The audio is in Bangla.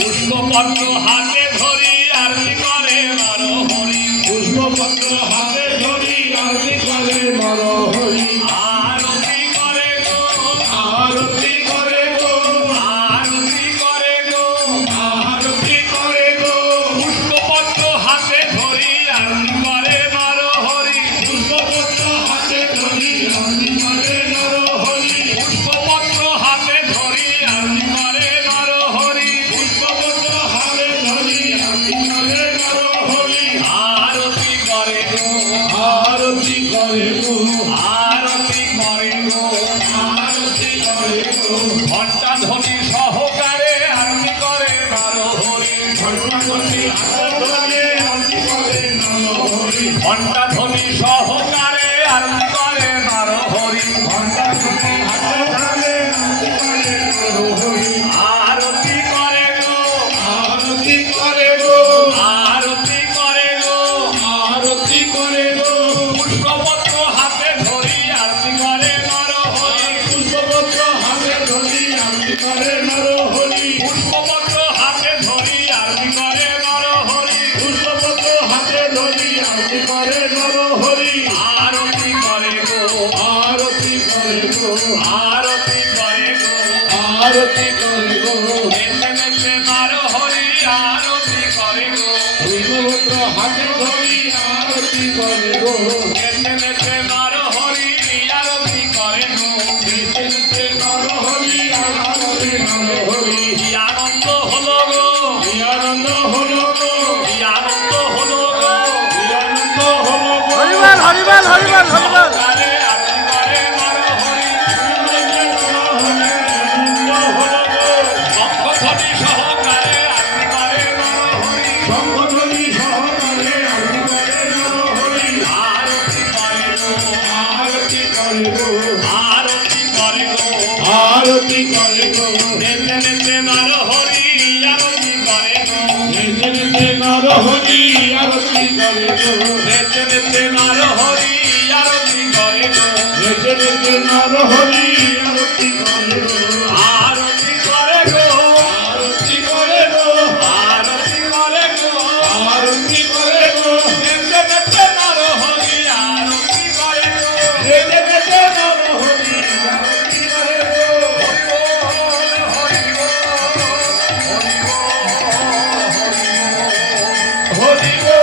পুষ্পপত্র হাতে ঘণ্টা ধ্বনি সহকারে আরতি করে নর হরি ঘটনাবতী হাতে ধরে আরতি করে নর হরি ঘণ্টা করে নর হরি। আরতি করে গো। আরতি করে গো। আরতি করে গো। আরতি করে গো। নেচে নেচে নর হরি আরতি করে গো। পুষ্পপত্র হাতে ধরি আরতি করে গো। নেচে নেচে নর হরি আরতি করে গো। নিতে নিতে নর হরি আরতি নর হরি হরিবল হরিবল হরিবল আরতি করে গো সহকারে আরতি নর হরি নিতে নিতে নর হরি আরতি করে গো নেচে নেচে নর হরি আরতি করে গো নিতে নিতে নরহরি আরতি করে গো Hallelujah.